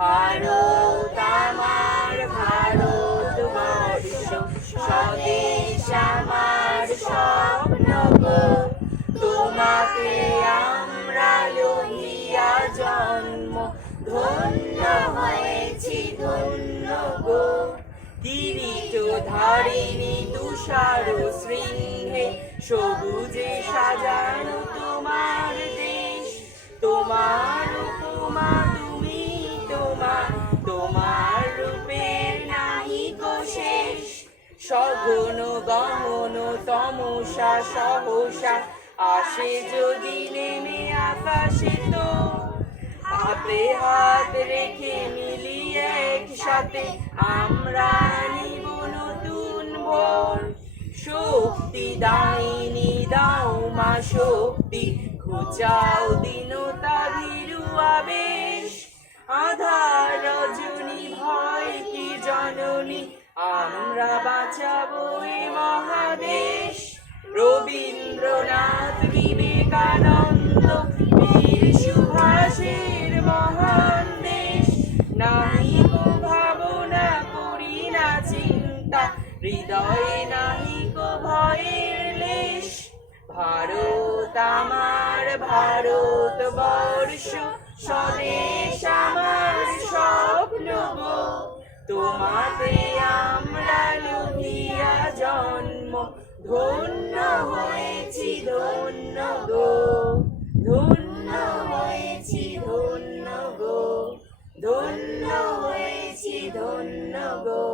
ভারত আমার ভারতবর্ষ, স্বদেশ আমার স্বপ্ন গো। তোমাকে আমরা লইয়া জন্ম, ধন্য হয়েছি ধন্য গো। কিরীট ধারিণী তুষার শৃঙ্গে, সবুজে সাজানো তোমার দেশ। তোমার উপমা তুমি তোমার রূপের নাহিকো শেষ। সঘন গমন তমসা সহসা, আসে যদি নেমে আকাশে তো। হাতে হাত রেখে মিলিয়ে একসাথে, আমরা নিব নতুন ভোর। শক্তি দায়িনী দাও মা শক্তি, ঘুচাও দীনতা ভীরু আবেশ। আধার রজনী ভয় কি জননী, আমরা বাঁচাবো এ মহাদেশ। রবীন্দ্রনাথ বিবেকানন্দ বীর সুভাষের মহান দেশ। নাহিকো ভাবনা করি না চিন্তা, হৃদয়ে নাহিকো ভয়ের লেশ। ভারত আমার ভারতবর্ষ, স্বদেশ আমার স্বপ্ন গো। তোমাতে আমরা লইয়া জন্ম, ধন্য হয়েছি ধন্য গো। ধন্য হয়েছি ধন্য গো, ধন্য হয়েছি ধন্য গো।